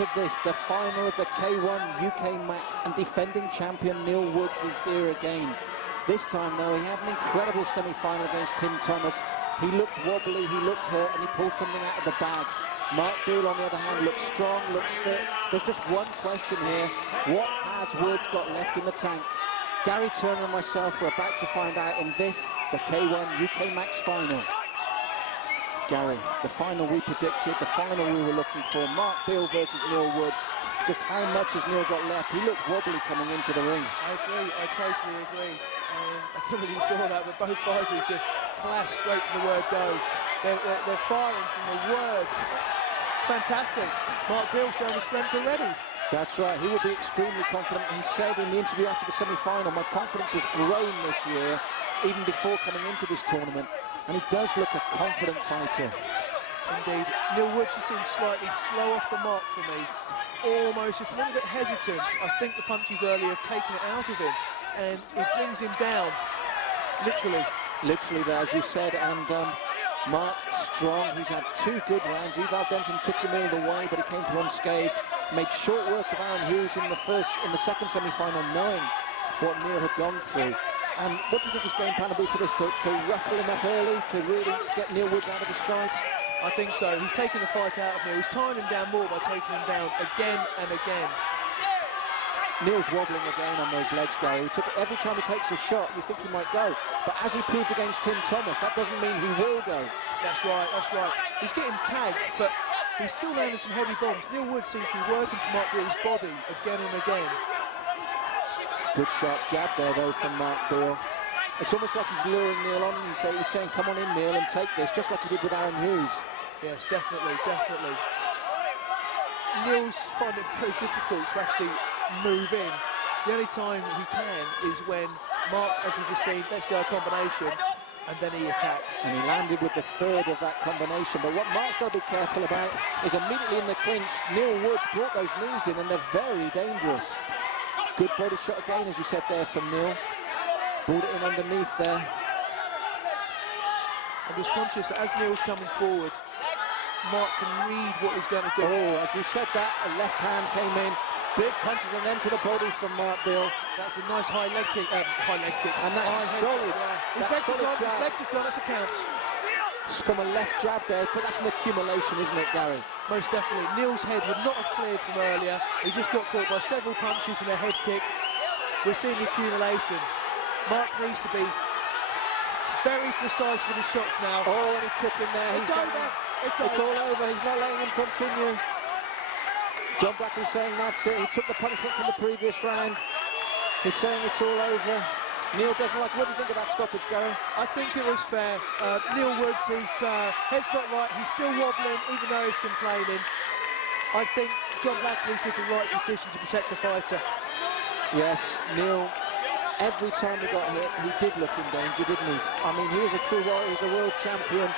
to this, the final of the K1 UK Max, and defending champion Neil Woods is here again. This time though, he had an incredible semi-final against Tim Thomas. He looked wobbly, he looked hurt, and he pulled something out of the bag. Mark Beale, on the other hand, looks strong, looks fit. There's just one question here. What has Woods got left in the tank? Gary Turner and myself were about to find out in this, the K1 UK Max final. Gary, the final we predicted, the final we were looking for. Mark Beale versus Neil Woods. Just how much has Neil got left? He looked wobbly coming into the ring. I agree, I totally agree. I don't really saw that, but both fighters just clashed straight to the word go. They're firing from the word. Fantastic. Mark Beale showing his strength already. That's right, he will be extremely confident. He said in the interview after the semi-final, my confidence has grown this year, even before coming into this tournament. And he does look a confident fighter. Indeed. Neil Woods just seems slightly slow off the mark for me. Almost just a little bit hesitant. I think the punches earlier have taken it out of him. And it brings him down. Literally. Literally there, as you said. And Mark, strong. He's had 2 good rounds. Eval Denton took him all the way, but he came through unscathed. Made short work of Aaron Hughes in the second semi-final, knowing what Neil had gone through. And what do you think his game plan will be for this? To ruffle him up early, to really get Neil Woods out of his stride? I think so. He's taking the fight out of Neil. He's tying him down more by taking him down again and again. Neil's wobbling again on those legs, Gary. Every time he takes a shot, you think he might go. But as he proved against Tim Thomas, that doesn't mean he will go. That's right, that's right. He's getting tagged, but he's still landing some heavy bombs. Neil Woods seems to be working to Mark Beale's body again and again. Good sharp jab there, though, from Mark Beale. It's almost like he's luring Neil on. He's saying, come on in, Neil, and take this, just like he did with Aaron Hughes. Yes, definitely, definitely. Neil's finding it very difficult to actually move in. The only time he can is when Mark, as we've just seen, let's go a combination, and then he attacks. And he landed with the third of that combination. But what Mark's got to be careful about is immediately in the clinch, Neil Woods brought those knees in, and they're very dangerous. Good body shot again, as you said there, from Neil. Brought it in underneath there. I'm just conscious that as Neil's coming forward, Mark can read what he's going to do. Oh, as you said that, a left hand came in. Big punches and then to the body from Mark Beale. That's a nice high leg kick. And that's solid. His legs have gone, that's a count. From a left jab there, but that's an accumulation, isn't it, Gary? Most definitely. Neil's head would not have cleared from earlier. He just got caught by several punches and a head kick. We're seeing the accumulation. Mark needs to be very precise with his shots now. Oh, and he took him there. It's over. It's all over. He's not letting him continue. John Blackley's saying that's it. He took the punishment from the previous round. He's saying it's all over. Neil doesn't like. What do you think of that stoppage, Gary? I think it was fair. Neil Woods, his head's not right. He's still wobbling, even though he's complaining. I think John Blackley did the right decision to protect the fighter. Yes, Neil, every time he got hit, he did look in danger, didn't he? I mean, he is a true warrior. He's a world champion.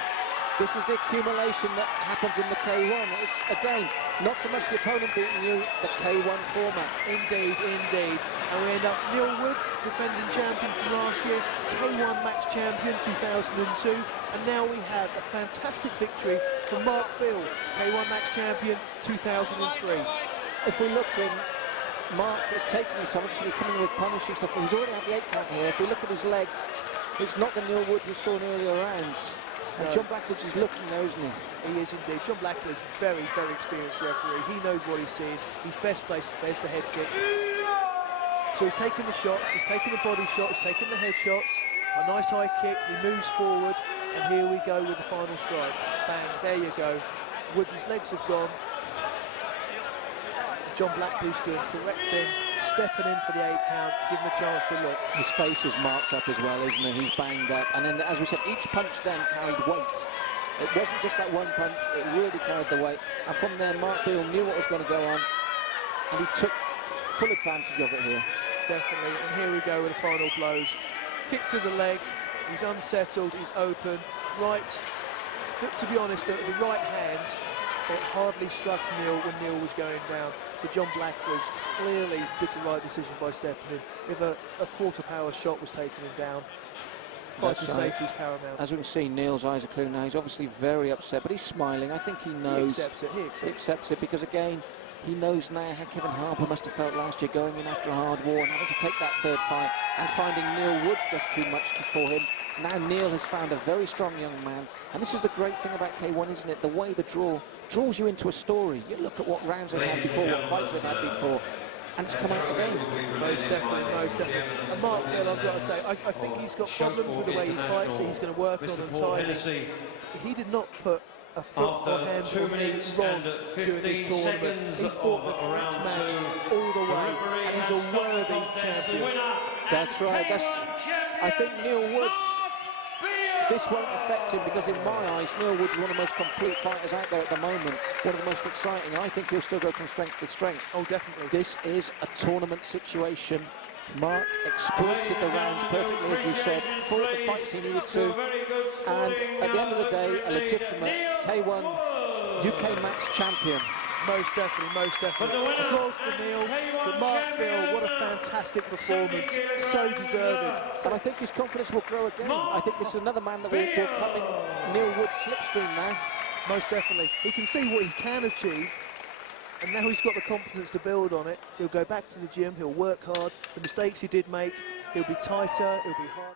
This is the accumulation that happens in the K1. It's, again, not so much the opponent beating you, it's the K1 format. Indeed, indeed. And we end up Neil Woods, defending champion from last year, K1 Max champion 2002, and now we have a fantastic victory from Mark Beale, K1 Max champion 2003. If we look in, Mark is taking his time, he's coming with punishing stuff. He's already had the 8 count here. If we look at his legs, it's not the Neil Woods we saw in earlier rounds. And John Blackledge is looking there, isn't he? He is indeed. John Blackledge, very, very experienced referee. He knows what he's seeing. He's best placed. There's the head kick. So he's taking the shots, he's taking the body shot, he's taking the head shots. A nice high kick, he moves forward, and here we go with the final strike. Bang, there you go. Woods' legs have gone. John Blackledge doing the correct thing, stepping in for the 8 count, giving him a chance to look. His face is marked up as well, isn't it? He's banged up. And then, as we said, each punch then carried weight. It wasn't just that one punch, it really carried the weight. And from there, Mark Beale knew what was going to go on, and he took full advantage of it here. Definitely, and here we go with the final blows. Kick to the leg, he's unsettled, he's open. Right, to be honest, the right hand, it hardly struck Neil when Neil was going down. So John Blackledge clearly did the right decision by stepping in. If a quarter power shot was taking him down, fighter safety is paramount. As we can see, Neil's eyes are clear now. He's obviously very upset, but he's smiling. I think he knows. He accepts it. He accepts it because, again, He knows now how Kevin Harper must have felt last year going in after a hard war and having to take that third fight and finding Neil Woods just too much for him. Now Neil has found a very strong young man, and this is the great thing about K1, isn't it? The way the draw draws you into a story. You look at what rounds they've had before, what fights they've had before, and it's come out again. Most definitely, most definitely. And Mark Beale, I've got to say, I think he's got problems with the way he fights, so he's going to work on and timing. He did not put a foot or hand or knee wrong during this tournament. He fought the correct match all the way, and he's a worthy champion. That's right. I think Neil Woods, this won't affect him because in my eyes, Neil Woods is one of the most complete fighters out there at the moment, one of the most exciting. I think he'll still go from strength to strength. Oh, definitely. This is a tournament situation. Mark exploited the rounds perfectly, as you said, fought the fights he needed to, and at the end of the day, a legitimate K1 UK Max champion. Most definitely, most definitely. Applause for Neil, but Mark Beale, what a fantastic performance, so deserving. And I think his confidence will grow again. I think this is another man that will come in Neil Woods' slipstream now. Most definitely. He can see what he can achieve, and now he's got the confidence to build on it. He'll go back to the gym, he'll work hard. The mistakes he did make, he'll be tighter, he'll be harder.